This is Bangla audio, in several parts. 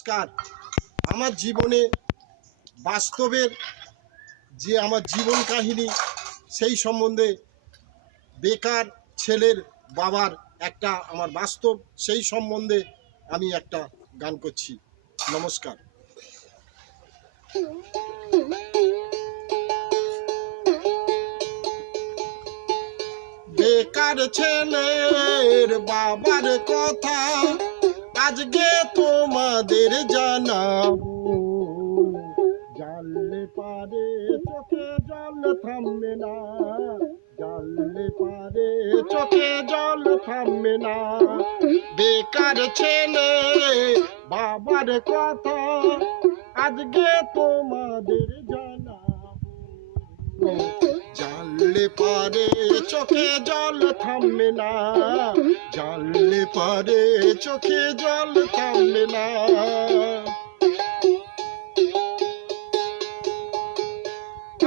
নমস্কার। আমার জীবনে বাস্তবের যে আমার জীবন কাহিনী সেই সম্বন্ধে বেকার ছেলের বাবার একটা আমার বাস্তব সেই সম্বন্ধে আমি একটা গান করছি। নমস্কার। বেকার ছেলের বাবার কথা আজকে তোমাদের জানাবো। জানলে পারে চোখে জল থামবে না, জানলে পারে চোখে জল থামবে না। বেকার ছেলে বাবার কথা আজকে তোমাদের জানাবো। জানলে পারে চোখে জল থামবে না, জানলে পারে চোখে জল থামবে না।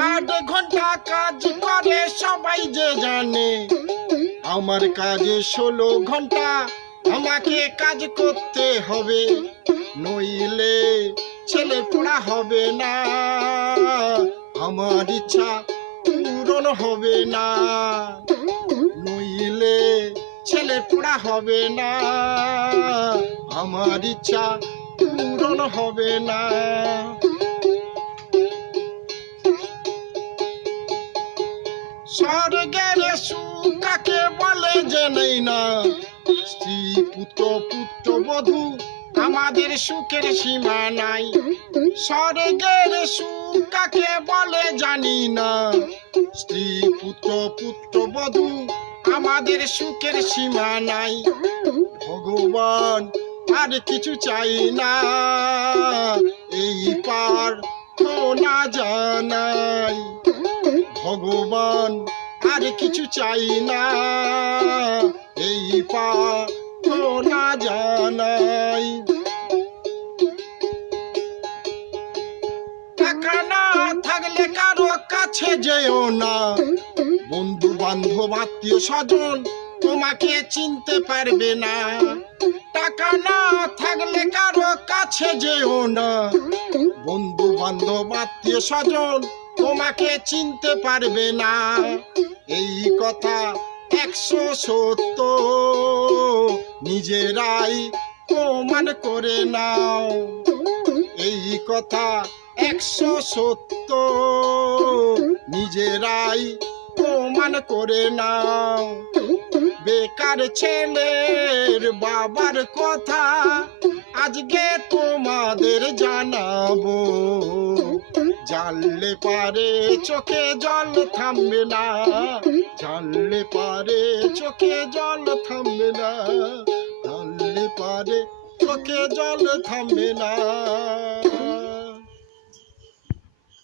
8 ঘন্টা কাজ করে সবাই যে জানে, আমার কাজে 16 ঘন্টা আমাকে কাজ করতে হবে, নইলে ছেলে পড়া হবে না, আমার ইচ্ছা পূরণ হবে না, নইলে ছেলে পড়া হবে না, আমার ইচ্ছা পূরণ হবে না। স্বর্গের সুখ কাকে বলে জেনেই না, স্ত্রী পুত্র পুত্রবধূ আমাদের সুখের সীমা নাই। স্বর্গের সুখ কাকে বলে জানি না, স্ত্রী পুত্র পুত্রবধূ আমাদের সুখের সীমা নাই। ভগবান আর কিছু চাই না, এই পার না জানাই। ভগবান আর কিছু চাই না, এই পার না জানাই। টাকা না থাকলে কারো কাছে যেও না, বন্ধু বান্ধব আত্মীয় স্বজন তোমাকে চিনতে পারবে না। টাকা না থাকলে কারো কাছে যেও না, বন্ধু বান্ধব আত্মীয় স্বজন তোমাকে চিনতে পারবে না। এই কথা 100 সত্য, নিজেরাই প্রমাণ করে নাও। এই কথা 100 সত্য, নিজেরাই প্রমাণ করে নাও। বেকার ছেলের বাবার কথা আজকে তোমাদের জানাবো। জানলে পারে চোখে জল থামবে না, জানলে পারে চোখে জল থামবে না, জানলে পারে চোখে জল থামবে না।